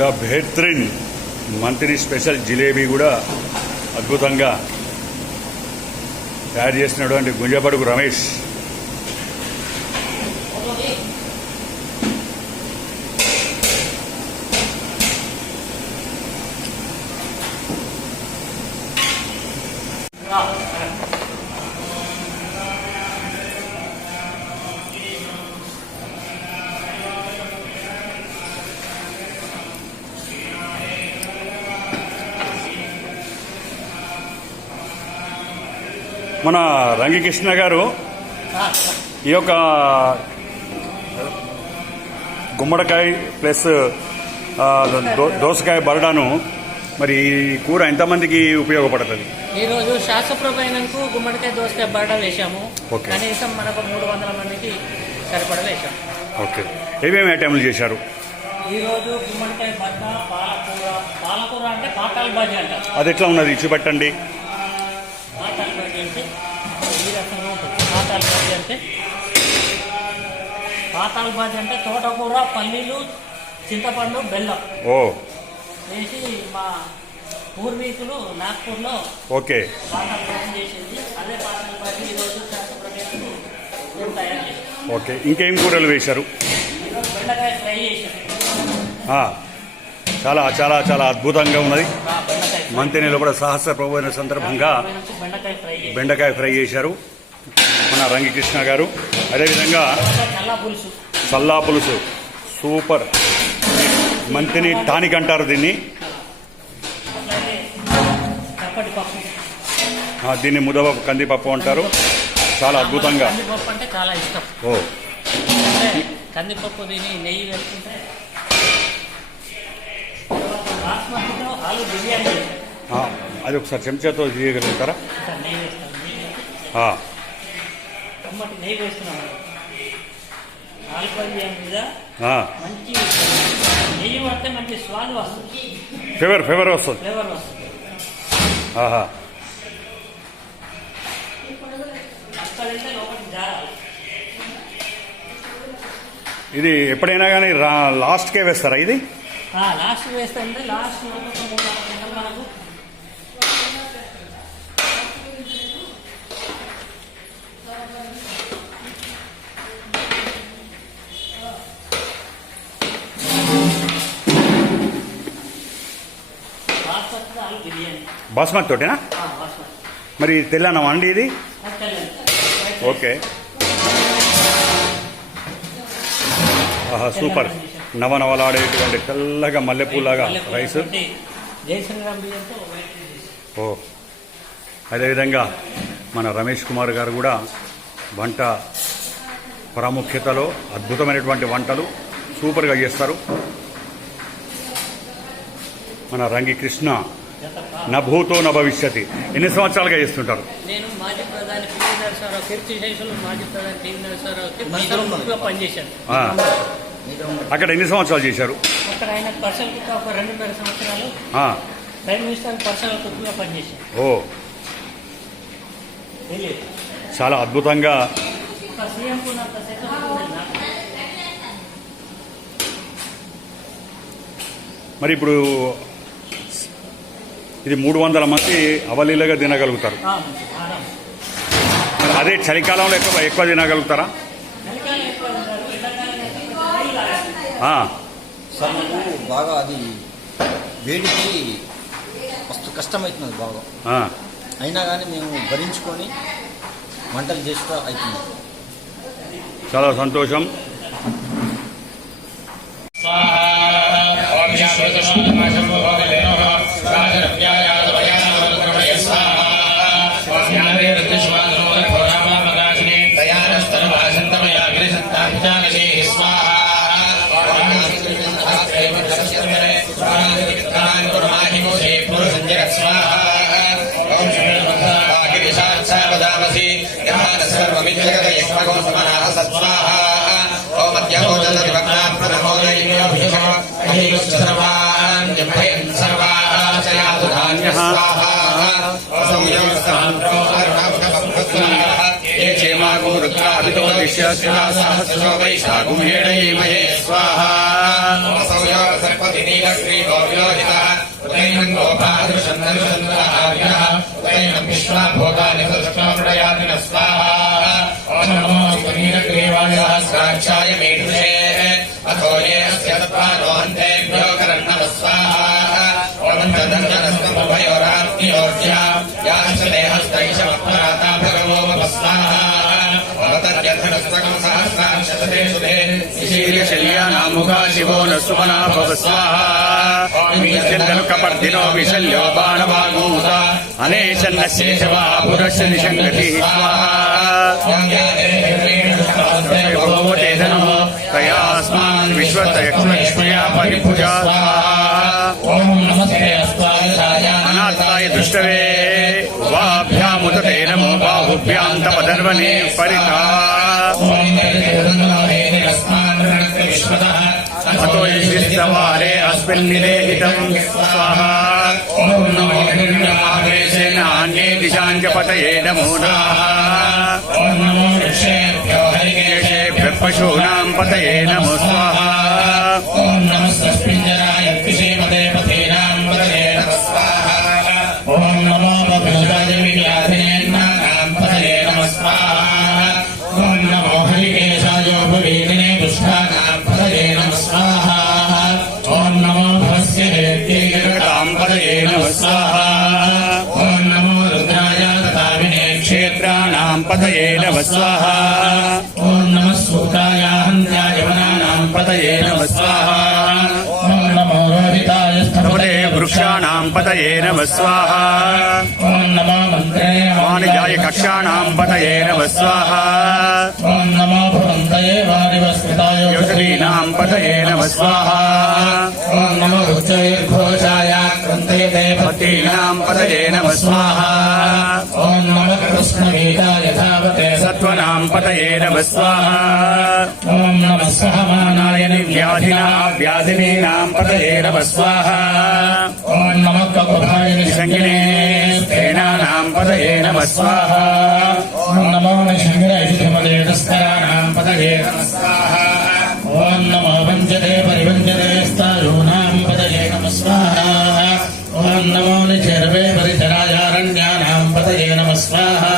ఇక బెహ్తరీన్ మంత్రి స్పెషల్ జిలేబీ కూడా అద్భుతంగా తయారు చేసినటువంటి గుంజబడుగు రమేష్. మన రంగికృష్ణ గారు ఈ యొక్క గుమ్మడికాయ ప్లస్ దోసకాయ బరడాను మరి ఈ కూర ఎంతమందికి ఉపయోగపడుతుంది? ఈరోజు శాస్త్రప్రభైనంకు గుమ్మడికాయ దోసకాయ బరడా వేసాము. కనీసం మనకు 300 మందికి సరిపడా వేసాము. ఓకే, ఏమేమి ఐటెంలు చేశారు ఈరోజు? గుమ్మడికాయ బరడా, పాలకూర అంటే పాతాల్ బాజీ అంటారు. అది ఎట్లా ఉన్నది చూపెట్టండి. పాతాల్ బాజీ అంటే ఈ రకంగా ఉంటుంది. పాతాల్ బాజీ అంటే తోటకూర, పల్లీలు, చింతపండు, బెల్లం వేసి మా పూర్వీకులు నాగ్పూర్లో పాతాల్ బాజీ చేసింది. అదే పాతాల్ బాజీ ఈరోజు శాస్త్రప్రభైనంకు మేము తయారు చేసాం. ఓకే, ఇంకేం కూరలు వేశారు? ఈరోజు బెండకాయ ఫ్రై చేసాం. చాలా చాలా చాలా అద్భుతంగా ఉన్నది. మంతెనీలో కూడా సహస్ర ప్రభు సందర్భంగా బెండకాయ ఫ్రై చేశారు మన రంగికృష్ణ గారు. అదేవిధంగా చల్లా పులుసు సూపర్, మంతిని టానిక్ అంటారు దీన్ని. దీన్ని ముద్దపప్పు, కందిపప్పు అంటారు. చాలా అద్భుతంగా. కందిపప్పు దీన్ని నెయ్యి వేసుకుంటే అది ఒకసారి చెంచాతో చేయగలుగుతారా? నెయ్యి వేస్తున్నాము. మంచి నెయ్యి పడితే మంచి స్వాద్ వస్తుంది, ఫేవర్ వస్తుంది. ఇది ఎప్పుడైనా కానీ లాస్ట్కే వేస్తారా? ఇది లాస్ట్ వేస్తే లాస్ట్ మనకు బాస్మతి తోటేనా? మరి తెల్లన్నం అండి ఇది? Okay, super. నవనవలాడేటువంటి తెల్లగా మల్లెపూలాగా రైస్. అదేవిధంగా మన రమేష్ కుమార్ గారు కూడా వంట ప్రాముఖ్యతలో అద్భుతమైనటువంటి వంటలు సూపర్గా చేస్తారు. మన రంగికృష్ణ నభూతో నభవిష్యతి ఎన్ని సంవత్సరాలుగా చేస్తుంటారు? నేను మాజీ ప్రధాని పివి నరసింహారావు, కీర్తి శేషులు మాజీ ప్రధాని పివి నరసింహారావుకి పనిచేశాను. అక్కడ ఎన్ని సంవత్సరాలు చేశారు? అక్కడ ఆయన పర్సనల్ కుక్ ఒక 2.5 సంవత్సరాలు, ప్రైమ్ మినిస్టర్ పర్సనల్ కుక్గా పనిచేశాను. చాలా అద్భుతంగా. మరి ఇప్పుడు ఇది 300 మంది అవలీలగా తినగలుగుతారు. అదే చలికాలంలో ఎక్కువ తినగలుగుతారా? బాగా అది వేడికి మస్తు కష్టమవుతున్నది బాగా. అయినా కానీ మేము భరించుకొని వంటలు చేస్తూ అవుతున్నాం. చాలా సంతోషం. रुद्राभितो दिश्यस्य सहस्रो वैशाखुमेणैमहे स्वाहा स्वाहा मेढुषे अथो ये अस्य तत्त्वारोहन्तेभ्यो करन्नमः स्वाहा ओम तदन्तरस्तमभयोरात्म्योर्ज्या याश्च देहस्तैशमत्पराता भगवो मम स्वाहा ओमतर्यथनस्तकं सहस्रांशते सुधे शीर्यशल्यानामुखा शिवो न सुमना भव स्वाहा मीचन्दनुकपर्दिनो विशल्यो बाणवागूत अनेशन्न शेषवा पुरस्य निषङ्गतिः स्वाहा तयास्मान् विश्वतयक्ष्मया परिभुजा अनाथाय दुष्टवे वाभ्यामुदते नमो बाहुभ्यां तपधर्वणे परिता अतो यशिस्तवारे अस्मिन्निदेहितं स्वाहा ॐ नमो हिरण्याग्रेशेन अन्ये दिशां च पतये नमो नमः ॐ नमो ऋषेभ्यो हरिकेशेभ्यः पशूनां पतये नमो स्वाहा ॐ नमस्तस्मिञ्जराय कृषिमते पथीनां पतये नमः स्वाहा ॐ नमो बभुजाय विद्याधिनेन्नानां पतये नमः स्वाहा ॐ नमो हरिकेशाय उपवीदिने दुष्टानां पतये नमः स्वाहा ॐ नमो भवस्य हेत्यै पतये नमः स्वाहा ॐ नमो रुद्राय तथाविने क्षेत्राणां पतये नमः स्वाहा ॐ नमः सूताय हन्त्याय वनानां पतये नमः स्वाहा ॐ नमो रोहिताय स्थपते वृक्षाणां पतये नमः स्वाहा ॐ नमो मन्त्रे वाणिजाय कक्षाणां पतये नमः स्वाहा ॐ नमो भवन्तये वारिवस्कृताय योषधीनां पतये नमः स्वाहा ॐ नमो रुचैर्घोषाय क्रन्तये पतीनां पतये नमः स्वाहा ॐ नमः कृष्णवीताय धावते सत्त्वनां पतये नमः स्वाहा ॐ नमः सहमानाय व्याधिनीनां पतये नमः स्वाहा ॐ नमः ककुभाय निषङ्गिने स्तेनानां पतये नमः स्वाहा ॐ नमो निषङ्गिनैषधमदेतस्तराणां पतये नमः स्वाहा ॐ नमो वञ्चते परिवञ्चते स्थायूनां पतये नमः स्वाहा ॐ नमो निचर्वे परिचरायारण्यानां पतये नमः स्वाहा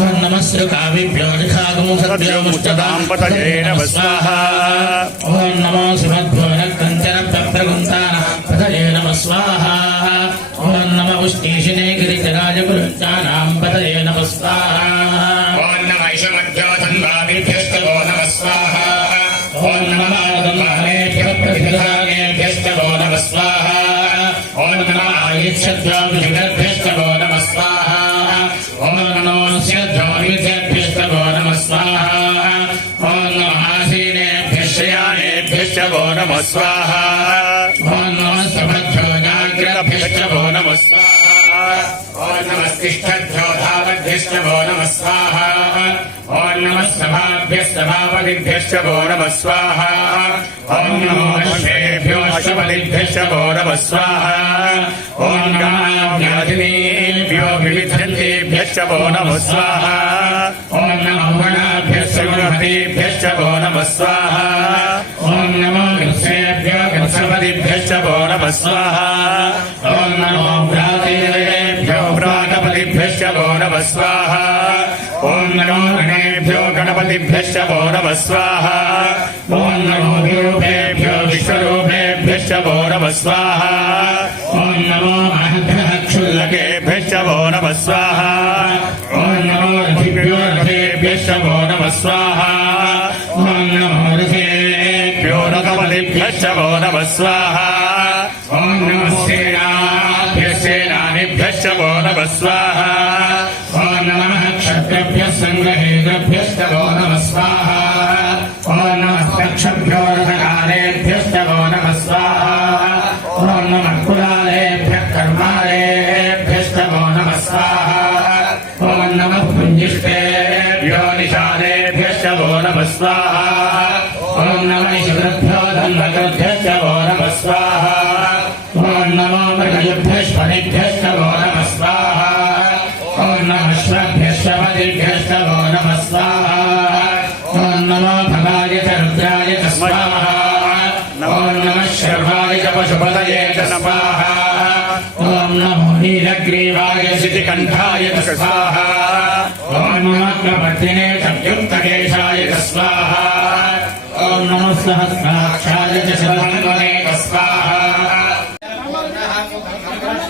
ॐ नमः श्रुकाविभ्यो निखागुंसद्भ्यो मुष्टदां पतये नमः स्वाहा ॐ नमो सुमद्भ्यो नक्कञ्चनप्रप्रगुन्तानां पतये नमः स्वाहा ॐ नमः उष्णीशिने गिरिजराज गुरुञ्चानां पतये नमः स्वाहा ॐ नमः ईशमद्भ्यो धन्वाभिभ्यस्तवो नमः स्वाहा ॐ नमः आदमानेभ्यः प्रतिधानेभ्यस्तवो नमः स्वाहा ॐ नमः आयुष्यभ्यो विषभ्यस्तवो नमः स्वाहा ॐ नमो स्यभ्यो नमः स्वाहा ॐ नमः आसीनेभ्यः शयानेभ्यस्तवो नमः स्वाहा ॐ नमः समभ्यो जाग्रभ्यस्तवो नमः स्वाहा ॐ नमः तिष्ठभ्यो धावद्भ्यस्तवो नमः स्वाहा ॐ नमः सभाभ्यस्तभापतिभ्यस्तवो नमः स्वाहा ॐ नमो अश्वेभ्यो अश्वपतिभ्यस्तवो नमः स्वाहा ॐ नमः व्याधिनीभ्यो विविध्यन्तेभ्यस्तवो नमः स्वाहा ॐ नमो गणाभ्यस्तगुणपतिभ्यस्तवो नमः स्वाहा ॐ नमो गृत्सेभ्यो गृत्सपतिभ्यस्तवो नमः स्वाहा ॐ नमो भ्रातेभ्यो भ्रातपतिभ्यस्तवो नमः स्वाहा ॐ नमो गणेभ्यो गणपतिभ्यस्तवो नमः स्वाहा ॐ नमो विरूपेभ्यो विश्वरूपेभ्यस्तवो नमः स्वाहा ॐ नमो महद्भ्यः क्षुल्लकेभ्यस्तवो नमः स्वाहा ॐ नमो रथिभ्यो रथेभ्यस्तवो नमः स्वाहा ॐ नमो रथेभ्यो रथपतिभ्यस्तवो नमः स्वाहा ॐ नमः सेनानिभ्यस्तवो नमः स्वाहा ॐ नमः क्षत्रेभ्यः सङ्ग्रहेभ्यस्तवो नमः स्वाहा ॐ नमः दक्षभ्यो रथकारेभ्यस्तवो नमः स्वाहा ॐ नमः कुलालेभ्यः कर्मालेभ्यस्तवो नमः स्वाहा ॐ नमः पुञ्जिष्टेभ्यो निषादेभ्यस्तवो नमः स्वाहा ॐ नमः शिवभ्यो धन्वकृभ्यस्तवो नमः स्वाहा ॐ नमो मृगयुभ्यश्वनिभ्यस्तवो नमः स्वाहा ॐ नमः श्वभ्यश्वपतिभ्यस्तवो नमः स्वाहा पशुपतये च स्वाहा ॐ नमो नीलग्रीवाय शितिकण्ठाय च स्वाहा ॐ नमः प्रवर्तिने संयुक्तकेशाय च स्वाहा ॐ नमः सहस्राक्षाय च शतमन्वने च स्वाहा नमो नमः